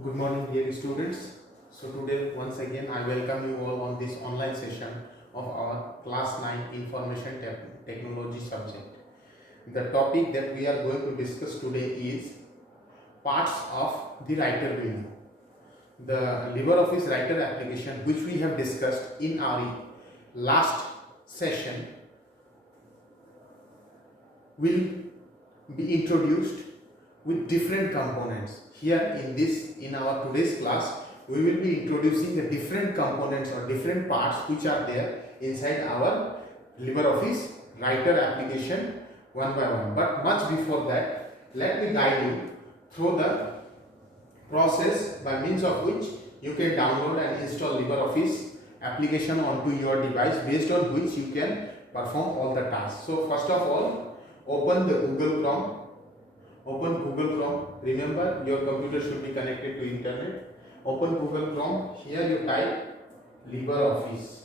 Good morning, dear students. So today, once again, I welcome you all on this online session of our Class 9 Information Technology subject. The topic that we are going to discuss today is parts of the writer window. The LibreOffice Writer application, which we have discussed in our last session, will be introduced with different components. Here in our today's class, we will be introducing the different components or different parts which are there inside our LibreOffice Writer application one by one. But much before that, let me guide you through the process by means of which you can download and install LibreOffice application onto your device, based on which you can perform all the tasks. So first of all, open Google Chrome. Remember, your computer should be connected to internet. Open Google Chrome. Here you type LibreOffice.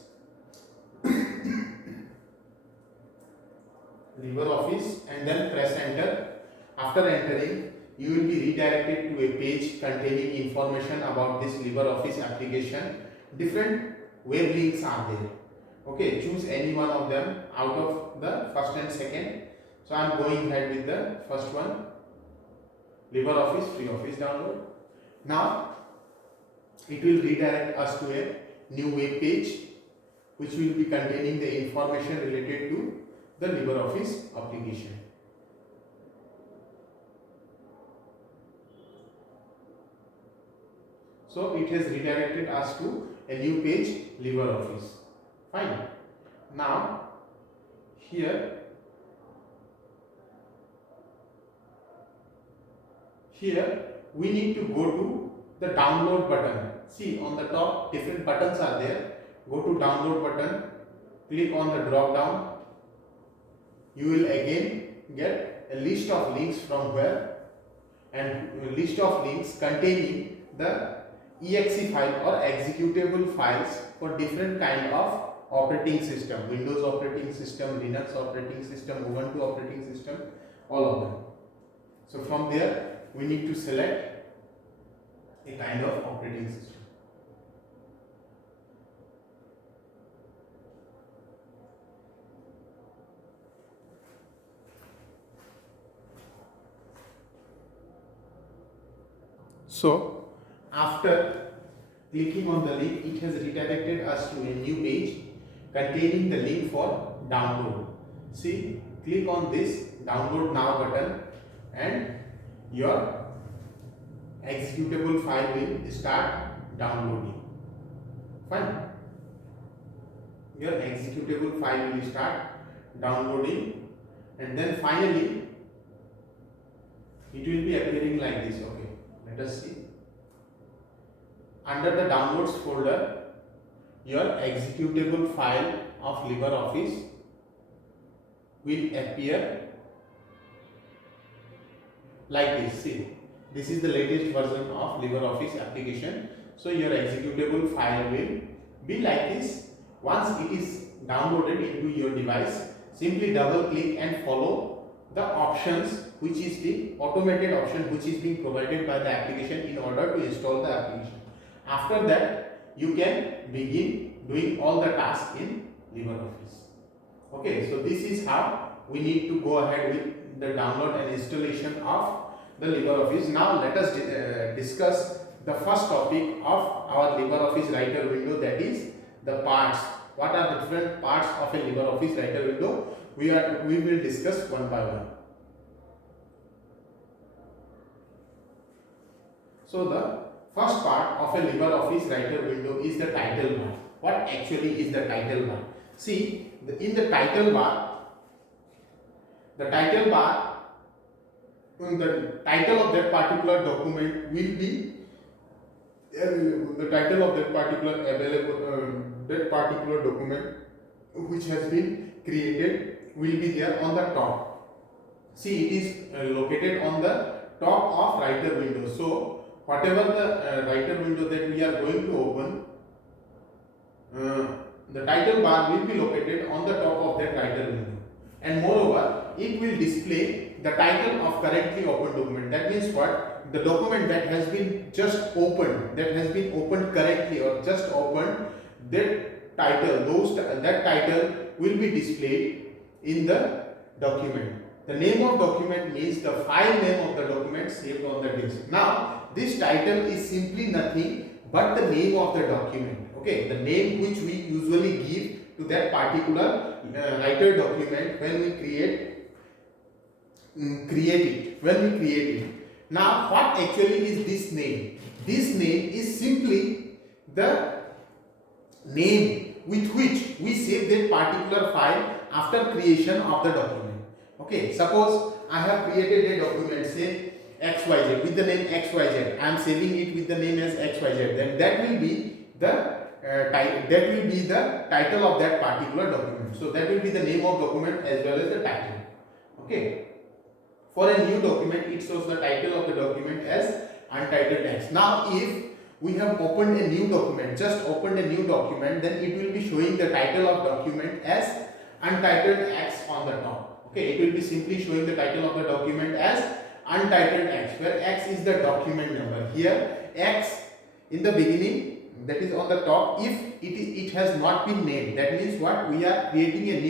LibreOffice, and then press enter. After entering, you will be redirected to a page containing information about this LibreOffice application. Different web links are there. Okay, choose any one of them out of the first and second. So I am going ahead with the first one, LibreOffice free office download. Now it will redirect us to a new web page which will be containing the information related to the LibreOffice application. So it has redirected us to a new page, LibreOffice. Fine. Now here we need to go to the download button. See, on the top different buttons are there. Go to download button, click on the drop down. You will again get a list of links from where, and a list of links containing the exe file or executable files for different kind of operating system, Windows operating system, Linux operating system, Ubuntu operating system, all of them. So from there we need to select a kind of operating system. So after clicking on the link, it has redirected us to a new page containing the link for download. See, click on this download now button and your executable file will start downloading. Fine. Your executable file will start downloading, and then finally it will be appearing like this. Okay, let us see. Under the downloads folder, your executable file of LibreOffice will appear like this. See, this is the latest version of LibreOffice application. So your executable file will be like this. Once it is downloaded into your device, simply double click and follow the options, which is the automated option which is being provided by the application in order to install the application. After that, you can begin doing all the tasks in LibreOffice. Okay, so this is how we need to go ahead with the download and installation of the LibreOffice. Now let us discuss the first topic of our LibreOffice Writer window, that is the parts. What are the different parts of a LibreOffice Writer window? We will discuss one by one. So the first part of a LibreOffice Writer window is the title bar. What actually is the title bar? See, in the title bar, the title of that particular document will be available. The title of that particular document which has been created will be there on the top. See, it is located on the top of Writer window. So whatever the Writer window that we are going to open, the title bar will be located on the top of that Writer window, and moreover it will display the title of currently open document. That means what? the document that has been just opened, that has been opened correctly or just opened, that title, that title will be displayed in the document. The name of document means the file name of the document saved on the disk. Now, this title is simply nothing but the name of the document. Okay, the name which we usually give to that particular writer document when we create it. Now, what actually is this name? This name is simply the name with which we save that particular file after creation of the document. Okay, suppose I have created a document, say XYZ, with the name XYZ. I am saving it with the name as XYZ. Then that will be the title of that particular document. So that will be the name of document as well as the title. Okay. For a new document, it shows the title of the document as untitled X. Now, if we have opened a new document, just opened a new document, then it will be showing the title of document as untitled X on the top. Okay, it will be simply showing the title of the document as untitled X, where X is the document number. Here, X in the beginning, that is on the top. If it has not been named, that means what? We are creating a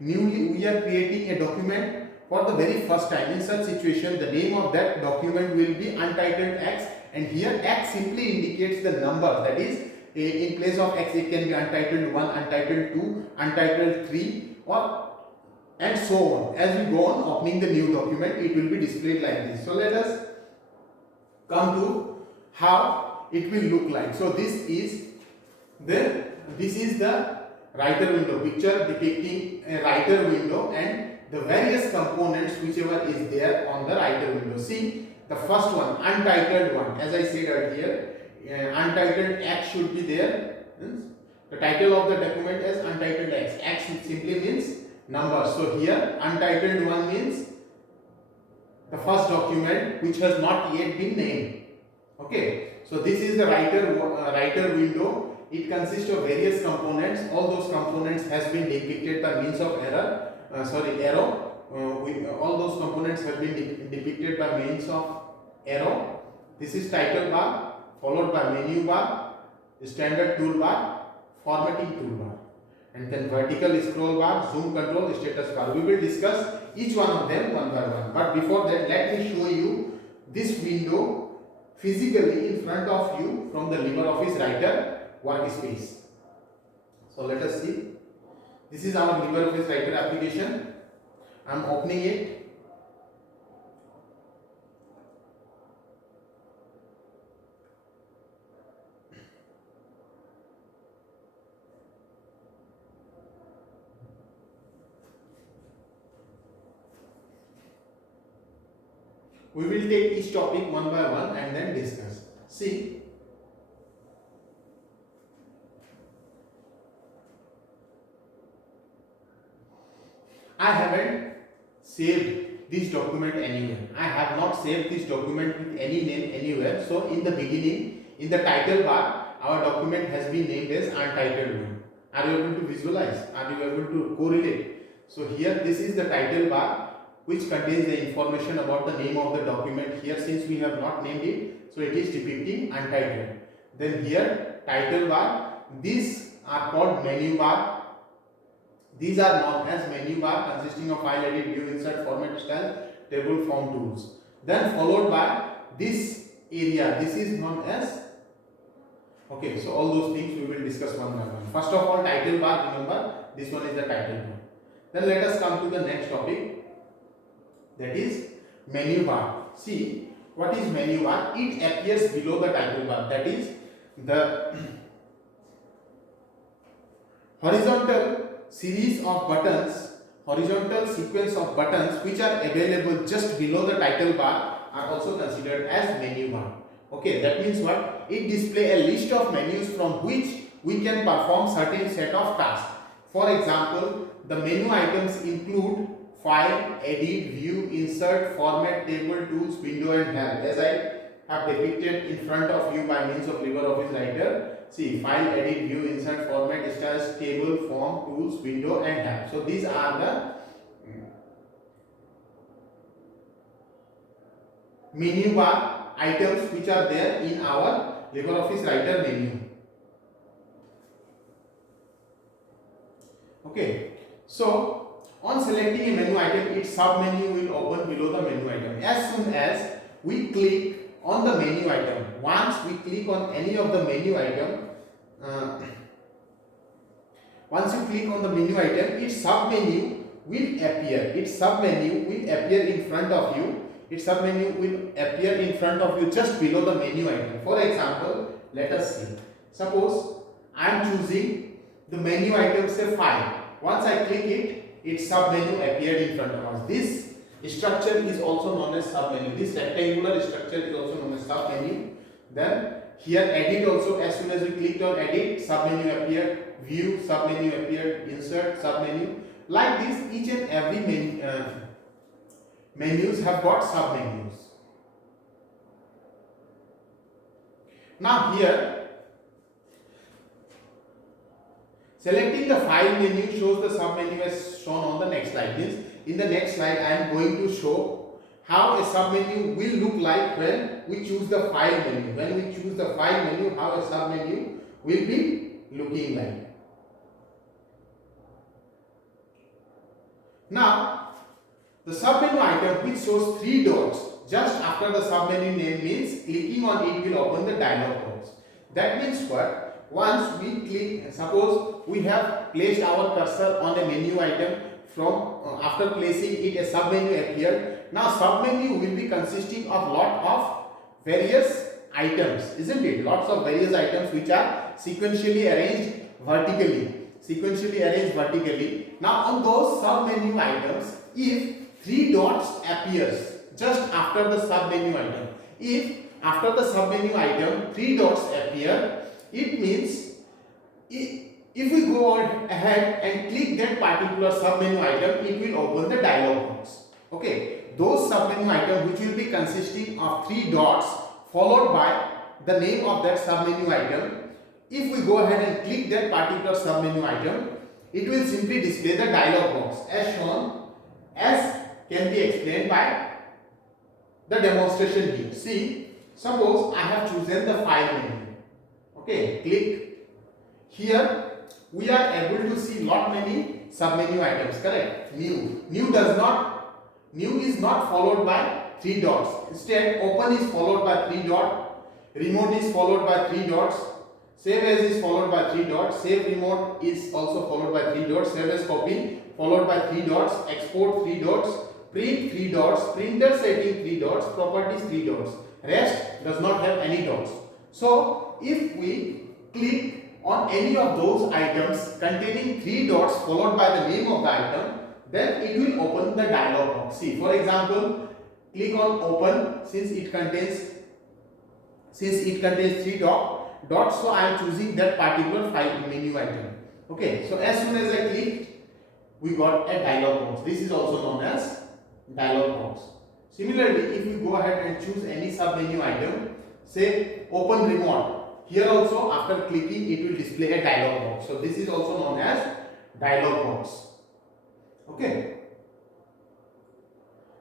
we are creating a document for the very first time. In such situation, the name of that document will be untitled X, and here X simply indicates the number. That is, in place of X, it can be untitled 1, untitled 2, untitled 3, or and so on. As we go on opening the new document, it will be displayed like this. So let us come to how it will look like. So this is the writer window, picture depicting a writer window and the various components whichever is there on the writer window. See, the first one, untitled one, as I said earlier, untitled X should be there. The title of the document is untitled X. X simply means number. So here untitled one means the first document which has not yet been named. Okay, so this is the writer window. It consists of various components. All those components has been depicted by means of arrow. All those components have been depicted by means of arrow. This is title bar, followed by menu bar, standard toolbar, formatting toolbar, and then vertical scroll bar, zoom control, status bar. We will discuss each one of them one by one. But before that, let me show you this window physically in front of you from the LibreOffice Writer workspace. So let us see. This is our LibreOffice Writer application. I am opening it. We will take each topic one by one and then discuss. See, I haven't saved this document anywhere. I have not saved this document with any name anywhere. So in the beginning, in the title bar, our document has been named as untitled one. Are you able to visualize? Are you able to correlate? So here, this is the title bar, which contains the information about the name of the document. Here, since we have not named it, so it is depicting untitled. Then here, title bar. These are called menu bar. These are known as menu bar, consisting of file, edit, view, insert, format, style, table, form tools. Then followed by this area. This is known as, okay, so all those things we will discuss one by one. First of all, title bar. Remember, this one is the title bar. Then let us come to the next topic. That is menu bar. See, what is menu bar? It appears below the title bar. That is the horizontal series of buttons, horizontal sequence of buttons which are available just below the title bar are also considered as menu bar. Okay, that means what? It displays a list of menus from which we can perform certain set of tasks. For example, the menu items include file, edit, view, insert, format, table, tools, window and help. As I have depicted in front of you by means of LibreOffice Writer. See, file, edit, view, insert, format, styles, table, form, tools, window and help. So these are the menu bar items which are there in our LibreOffice Writer menu. Okay, so on selecting a menu item, its sub menu will open below the menu item. As soon as we click on the menu item, once we click on any of the menu item, once you click on the menu item, its sub menu will appear. Its sub menu will appear in front of you. Its sub menu will appear in front of you just below the menu item. For example, let us see. Suppose I am choosing the menu item, say file. Once I click it, its sub menu appeared in front of us. This structure is also known as sub menu. This rectangular structure is also known as sub menu. Then here edit also, as soon as we clicked on edit, sub menu appeared. View, sub menu appeared. Insert, sub menu. Like this, each and every menus have got sub menus. Now here, selecting the file menu shows the sub menu as shown on the next slide. Means in the next slide I am going to show how a sub menu will look like when we choose the file menu. When we choose the file menu, how a sub menu will be looking like. Now, the submenu item which shows 3 dots just after the submenu name means clicking on it will open the dialog box. That means what? Once we click, suppose we have placed our cursor on a menu item, from after placing it a submenu appeared. Now submenu will be consisting of lot of various items, isn't it? Lots of various items which are sequentially arranged vertically. Now on those sub-menu items, if 3 dots appears just after the sub-menu item, if after the sub-menu item 3 dots appear, it means if we go ahead and click that particular sub-menu item, it will open the dialog box. Okay, those sub-menu items which will be consisting of 3 dots followed by the name of that sub-menu item. If we go ahead and click that particular sub-menu item, it will simply display the dialog box as shown, as can be explained by the demonstration here. See, suppose I have chosen the file menu. Okay, click. Here we are able to see lot many sub-menu items, correct? New is not followed by 3 dots. Instead, open is followed by 3 dots, remote is followed by 3 dots, save as is followed by 3 dots, save remote is also followed by 3 dots, save as copy followed by 3 dots, export 3 dots, print 3 dots, printer setting 3 dots, properties 3 dots. Rest does not have any dots. So if we click on any of those items containing 3 dots followed by the name of the item, then it will open the dialog box. See, for example, click on open since it contains 3 dots, so I am choosing that particular file menu item. Okay, so as soon as I clicked, we got a dialog box. This is also known as dialog box. Similarly, if we go ahead and choose any sub menu item, say open remote, here also after clicking it will display a dialog box. So this is also known as dialog box. Okay,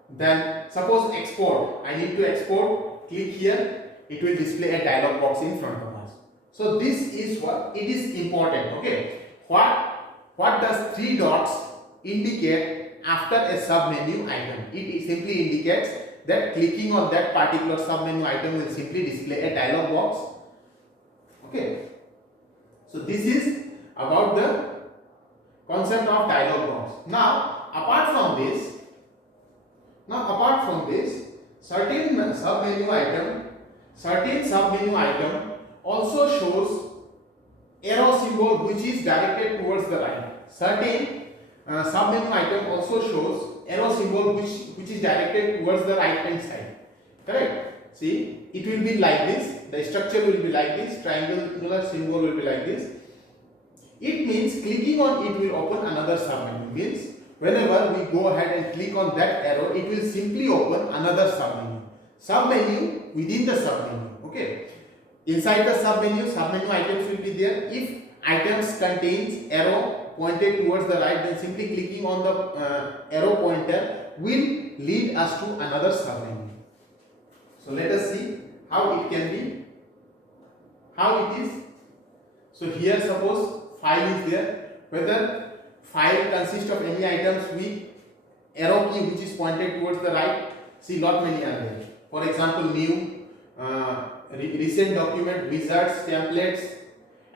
then suppose export, I need to export, click here, it will display a dialog box in front of us. So this is what it is important. Okay, what does 3 dots indicate after a sub menu item? It simply indicates that clicking on that particular sub menu item will simply display a dialog box. Okay, so this is about the concept of dialog box. Now apart from this, certain sub menu item also shows arrow symbol which is directed towards the right. Certain sub menu item also shows arrow symbol which is directed towards the right hand side. Correct? See, it will be like this. The structure will be like this. Triangular symbol will be like this. It means clicking on it will open another sub menu. Means whenever we go ahead and click on that arrow, it will simply open another sub menu. Sub menu within the sub menu. Okay. Inside the sub menu items will be there. If items contains arrow pointed towards the right, then simply clicking on the arrow pointer will lead us to another sub menu. So let us see how it can be, how it is. So here suppose file is there, whether file consists of any items with arrow key which is pointed towards the right. See, lot many are there. For example, new, recent document, wizards, templates,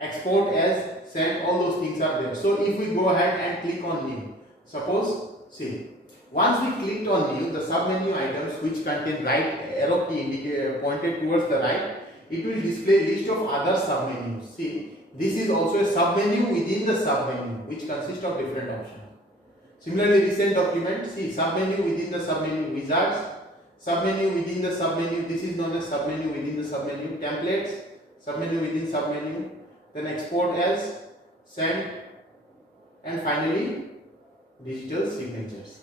export as, send, all those things are there. So if we go ahead and click on new, suppose, see, once we clicked on new, the submenu items which contain right arrow key pointed towards the right, it will display list of other submenus. See, this is also a submenu within the submenu which consists of different options. Similarly, recent document, see, submenu within the submenu, wizards, submenu within the submenu, this is known as submenu within the submenu, templates, submenu within submenu, then export as, send, and finally digital signatures.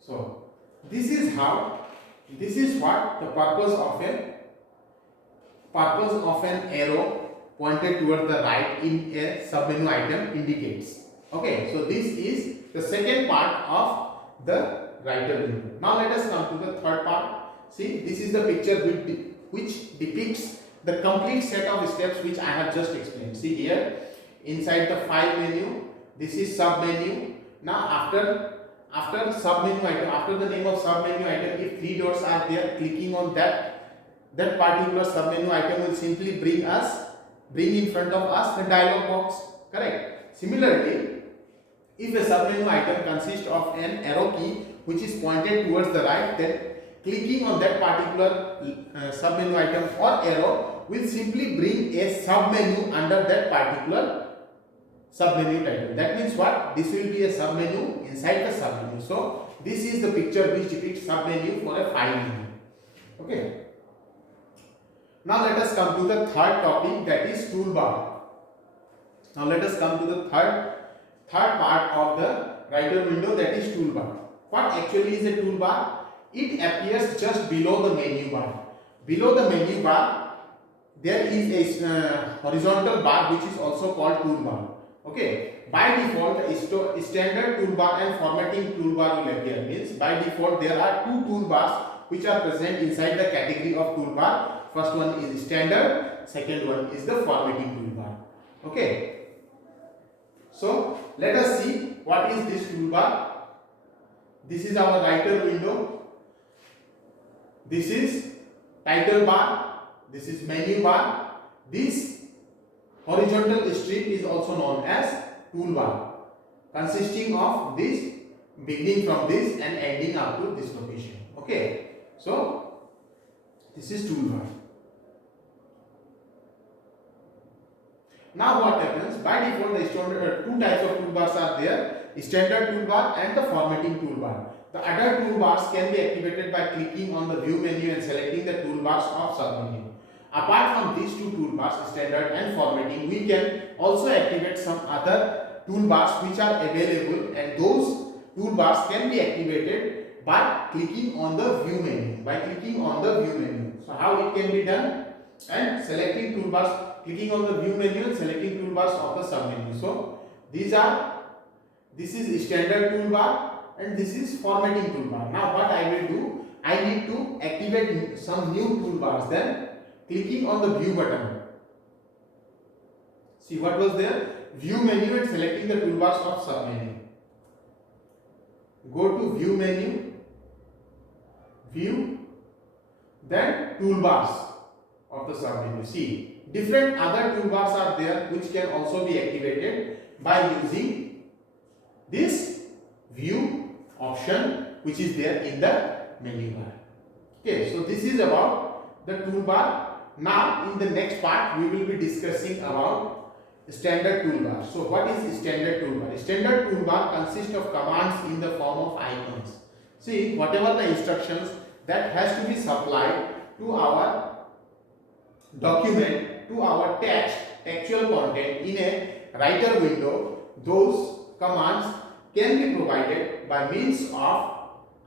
So this is what the purpose of an arrow pointed toward the right in a submenu item indicates. Okay, so this is the second part of the writer window. Now let us come to the third part. See, this is the picture which depicts the complete set of steps which I have just explained. See here, inside the file menu, this is submenu. Now after submenu item, after the name of submenu item, if three dots are there, clicking on that particular submenu item will simply bring in front of us the dialog box. Correct. Similarly, if a submenu item consists of an arrow key which is pointed towards the right, then clicking on that particular submenu item or arrow will simply bring a submenu under that particular submenu title. That means what? This will be a submenu inside the submenu. So this is the picture which depicts submenu for a file menu. Okay. Now let us come to the third topic, that is toolbar. Now let us come to the third part of the writer window, that is toolbar. What actually is a toolbar? It appears just below the menu bar. Below the menu bar, there is a horizontal bar which is also called toolbar. Okay. By default, a standard toolbar and formatting toolbar will appear. Means by default there are two toolbars which are present inside the category of toolbar. First one is standard, second one is the formatting toolbar. Okay. So let us see what is this toolbar. This is our writer window. This is title bar. This is menu bar. This horizontal strip is also known as toolbar, consisting of this, beginning from this and ending up to this location. Okay. So this is toolbar. Now what happens? By default, the standard two types of toolbars are there: standard toolbar and the formatting toolbar. The other toolbars can be activated by clicking on the view menu and selecting the toolbars of submenu. Apart from these two toolbars, standard and formatting, we can also activate some other toolbars which are available, and those toolbars can be activated by clicking on the view menu. So how it can be done? And selecting toolbars, clicking on the view menu and selecting toolbars of the submenu. So this is standard toolbar and this is formatting toolbar. Now what I will do, I need to activate some new toolbars. Then clicking on the view button. See what was there? View menu and selecting the toolbars of submenu. Go to view menu, view, then toolbars of the submenu. See, different other toolbars are there which can also be activated by using this view option which is there in the menu bar. Okay, so this is about the toolbar. Now in the next part we will be discussing about standard toolbar. So what is standard toolbar? Standard toolbar consists of commands in the form of icons. See, whatever the instructions that has to be supplied to our document, to our textual content in a writer window, those commands can be provided by means of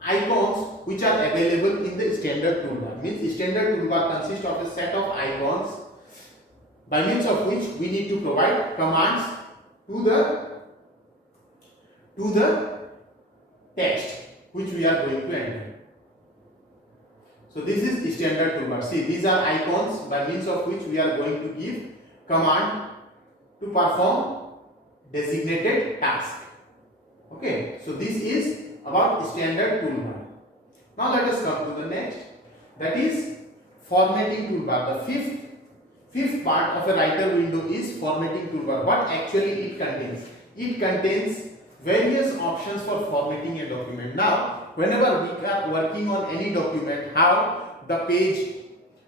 icons which are available in the standard toolbar. Means standard toolbar consists of a set of icons by means of which we need to provide commands to the text. which we are going to enter. So this is standard toolbar. See, these are icons by means of which we are going to give command to perform designated task. Okay, so this is about standard toolbar. Now let us come to the next, that is formatting toolbar. The fifth part of a writer window is formatting toolbar. What actually it contains? It contains various options for formatting a document. Now, whenever we are working on any document, how the page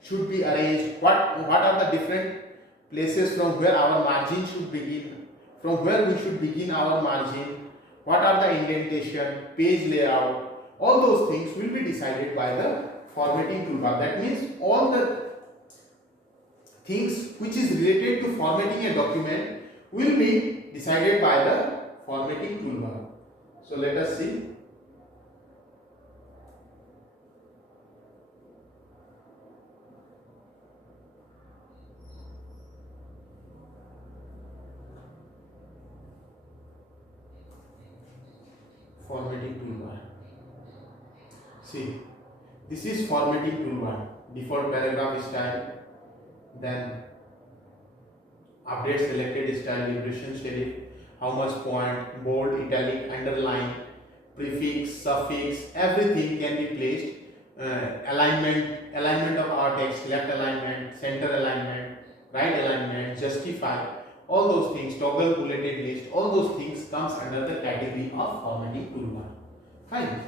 should be arranged, what are the different places from where our margin should begin, from where we should begin our margin, what are the indentation, page layout, all those things will be decided by the formatting toolbar. That means all the things which is related to formatting a document will be decided by the formatting toolbar. So let us see. Formatting toolbar. See, this is formatting toolbar. Default paragraph style, then update selected style, liberation serif, how much point, bold, italic, underline, prefix, suffix, everything can be placed. Alignment of our text, left alignment, center alignment, right alignment, justify, all those things, toggle bulleted list, all those things comes under the category of formatting toolbar. Fine.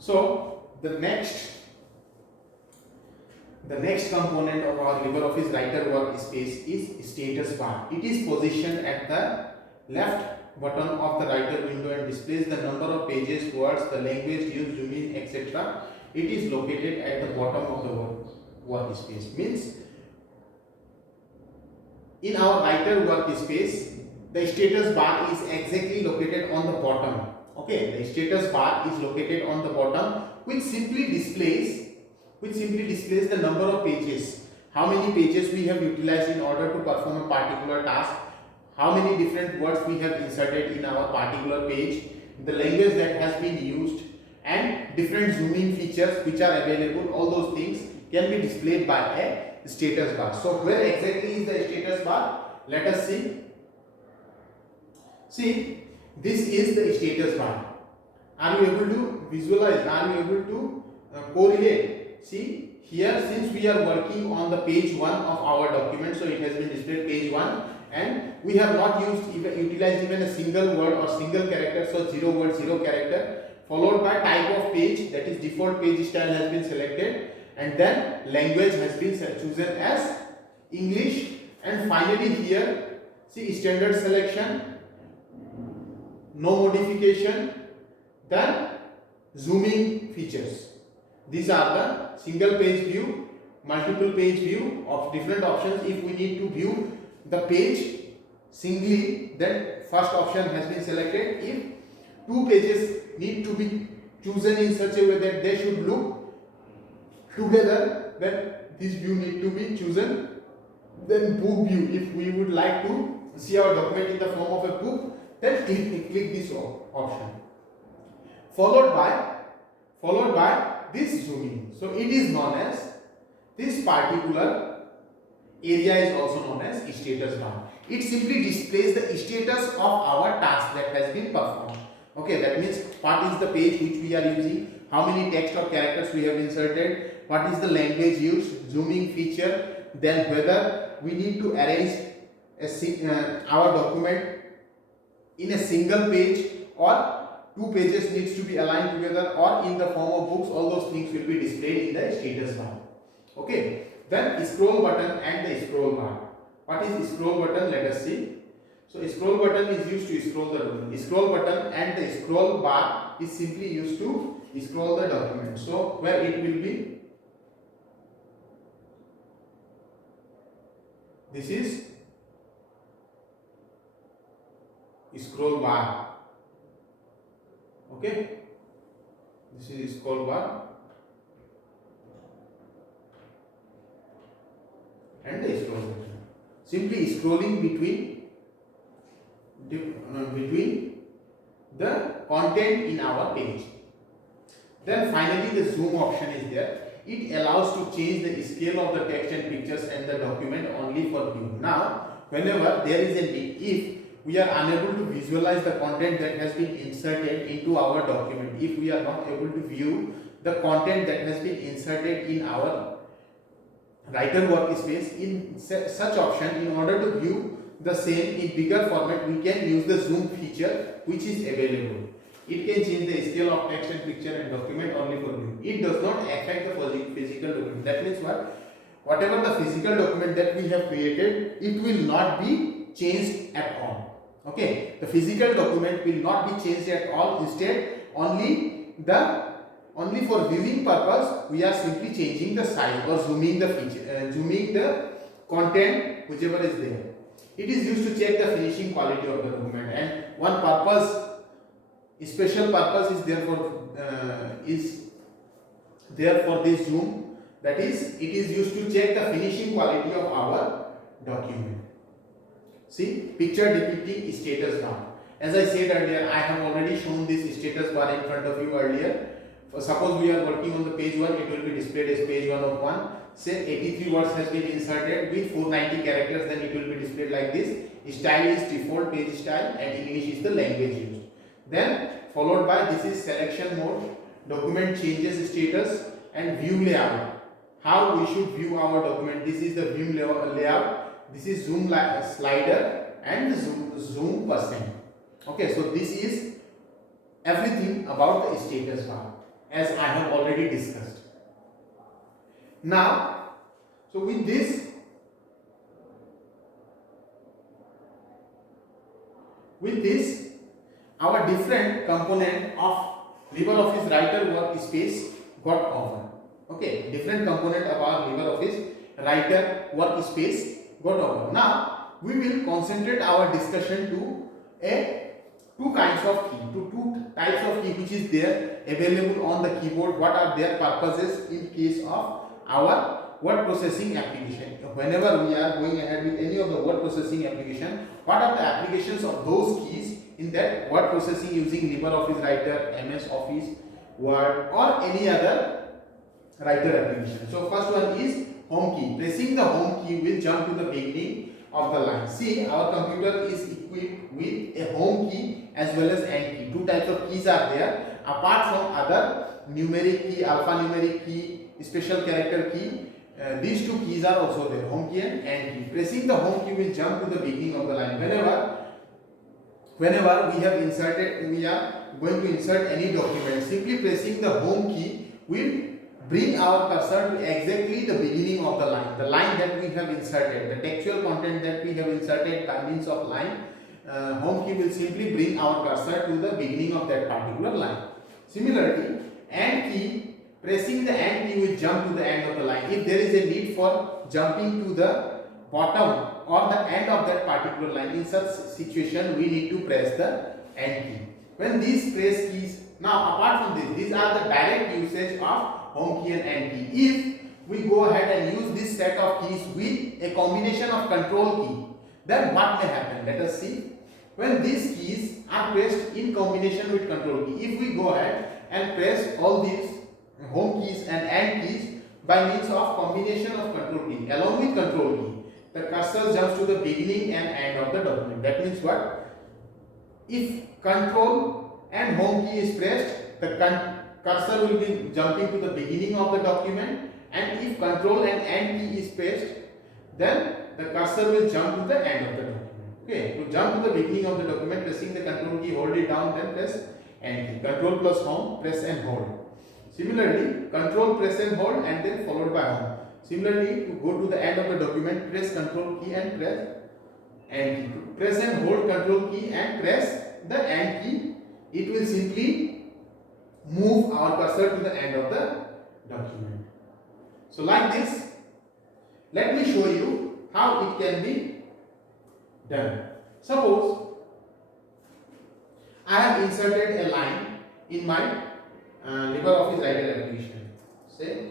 So the next component of our LibreOffice Writer workspace is status bar. It is positioned at the left bottom of the writer window and displays the number of pages, words, the language used, zoom in, etc. It is located at the bottom of the workspace. Means in our writer workspace, the status bar is exactly located on the bottom. Okay, the status bar is located on the bottom, which simply displays the number of pages, how many pages we have utilized in order to perform a particular task, how many different words we have inserted in our particular page, the language that has been used, and different zooming features which are available. All those things can be displayed by a status bar. So where exactly is the status bar? Let us see. See, this is the status bar. Are you able to visualize? Are you able to correlate? See, here since we are working on the page 1 of our document, so it has been displayed page 1, and we have not utilized even a single word or single character, so 0 word, 0 character, followed by type of page, that is default page style has been selected, and then language has been chosen as English, and finally here see standard selection, no modification, then zooming features. These are the single page view, multiple page view of different options. If we need to view the page singly, then first option has been selected. If two pages need to be chosen in such a way that they should look together, then this view need to be chosen. Then book view, if we would like to see our document in the form of a book, then click this option, followed by this zooming. So it is known as, this particular area is also known as status bar. It simply displays the status of our task that has been performed. Okay, that means what is the page which we are using, how many text or characters we have inserted, what is the language used, zooming feature, then whether we need to arrange our document in a single page or two pages needs to be aligned together or in the form of books. All those things will be displayed in the status bar. Okay, then scroll button and the scroll bar. What is scroll button? Let us see. So scroll button is used to scroll the document. Scroll button and the scroll bar is simply used to scroll the document. So where it will be, this is scroll bar. Okay, this is scroll bar and the scroll button. Simply scrolling between the content in our page. Then finally the zoom option is there. It allows to change the scale of the text and pictures and the document only for view. Now whenever there is a need, if we are unable to visualize the content that has been inserted into our document, if we are not able to view the content that has been inserted in our writer workspace, in such option, in order to view the same in bigger format, we can use the zoom feature which is available. It can change the scale of text and picture and document only for view. It does not affect the physical document. That means whatever the physical document that we have created, it will not be changed at all. Okay, the physical document will not be changed at all. Instead, only for viewing purpose, we are simply changing the size or zooming the feature, zooming the content whichever is there. It is used to check the finishing quality of the document, and one purpose, special purpose is there for this zoom. That is, it is used to check the finishing quality of our document. See, picture depicting status bar. As I said earlier, I have already shown this status bar in front of you earlier. Suppose we are working on the page 1, it will be displayed as page 1 of 1. Say 83 words has been inserted with 490 characters, then it will be displayed like this. Style is default page style and English is the language used. Then followed by, this is selection mode, document changes status, and view layout. How we should view our document. This is the view layout. This is zoom slider and zoom percent. Okay, so this is everything about the status bar, as I have already discussed. Now, so with this, our different component of LibreOffice Writer workspace got over. Okay, different component of our LibreOffice Writer workspace got over. Now we will concentrate our discussion to two types of key which is there available on the keyboard. What are their purposes in case of our word processing application? Whenever we are going ahead with any of the word processing application, what are the applications of those keys in that word processing using LibreOffice Writer, MS Office, Word, or any other writer application? So first one is home key. Pressing the home key will jump to the beginning of the line. See, our computer is equipped with a home key as well as end key. Two types of keys are there apart from other numeric key, alphanumeric key, special character key. These two keys are also there, home key and end key. Pressing the home key will jump to the beginning of the line. Whenever we are going to insert any document, simply pressing the home key will bring our cursor to exactly the beginning of the line that we have inserted, the textual content that we have inserted by means of line. Home key will simply bring our cursor to the beginning of that particular line. Similarly, end key, pressing the end key will jump to the end of the line. If there is a need for jumping to the bottom or the end of that particular line, in such situation we need to press the end key. When these press keys, now apart from this, these are the direct usage of home key and end key. If we go ahead and use this set of keys with a combination of control key, then what may happen? Let us see. When these keys are pressed in combination with control key, if we go ahead and press all these home keys and end keys by means of combination of control key along with control key, the cursor jumps to the beginning and end of the document. That means what? If control and home key is pressed, the cursor will be jumping to the beginning of the document, and if control and end key is pressed, then the cursor will jump to the end of the document. Okay, to jump to the beginning of the document, pressing the control key, hold it down, then press end key. Control plus home, press and hold. Similarly, control, press and hold, and then followed by home. Similarly, to go to the end of the document, press Ctrl key and press and key. Press and hold Ctrl key and press the and key. It will simply move our cursor to the end of the document. So like this, let me show you how it can be done. Suppose I have inserted a line in my LibreOffice Writer application. Say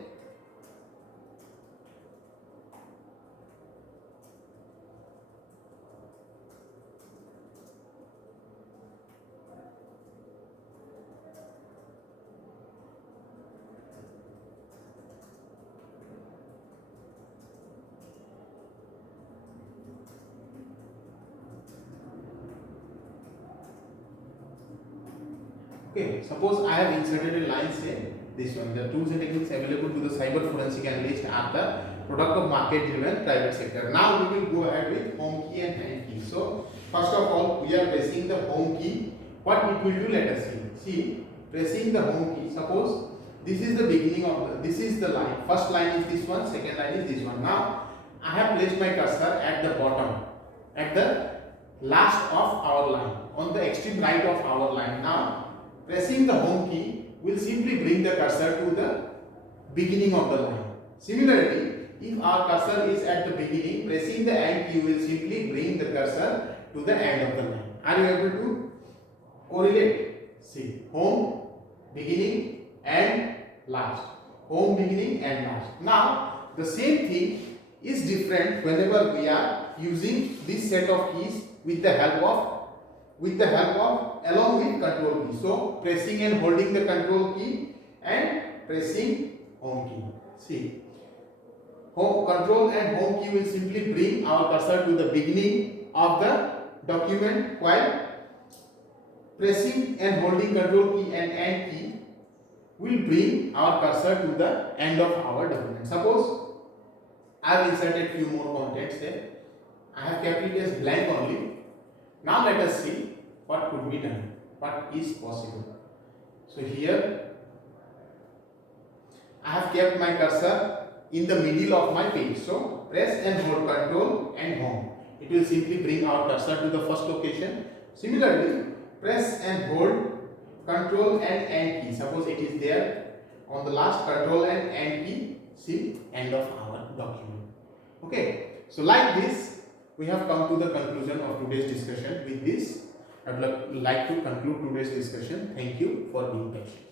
okay, suppose I have inserted a line, say this one. The tools and techniques available to the cyber forensic analyst are the product of market driven private sector. Now we will go ahead with home key and hand key. So first of all, we are pressing the home key. What it will do, let us see. See, pressing the home key. Suppose this is the beginning of this is the line. First line is this one, second line is this one. Now I have placed my cursor at the bottom, at the last of our line, on the extreme right of our line. Now pressing the home key will simply bring the cursor to the beginning of the line. Similarly, if our cursor is at the beginning, pressing the and key will simply bring the cursor to the end of the line. Are you able to correlate? See, home, beginning and last. Home, beginning and last. Now, the same thing is different whenever we are using this set of keys with the help of along with control key. So pressing and holding the control key and pressing home key. See, control and home key will simply bring our cursor to the beginning of the document, while pressing and holding control key and key will bring our cursor to the end of our document. Suppose I have inserted few more contents there. I have kept it as blank only. Now let us see what could be done, what is possible. So here I have kept my cursor in the middle of my page. So press and hold Control and Home. It will simply bring our cursor to the first location. Similarly, press and hold Control and key. Suppose it is there on the last, Control and key, see, end of our document. Okay, so like this we have come to the conclusion of today's discussion. With this, I would like to conclude today's discussion. Thank you for being patient.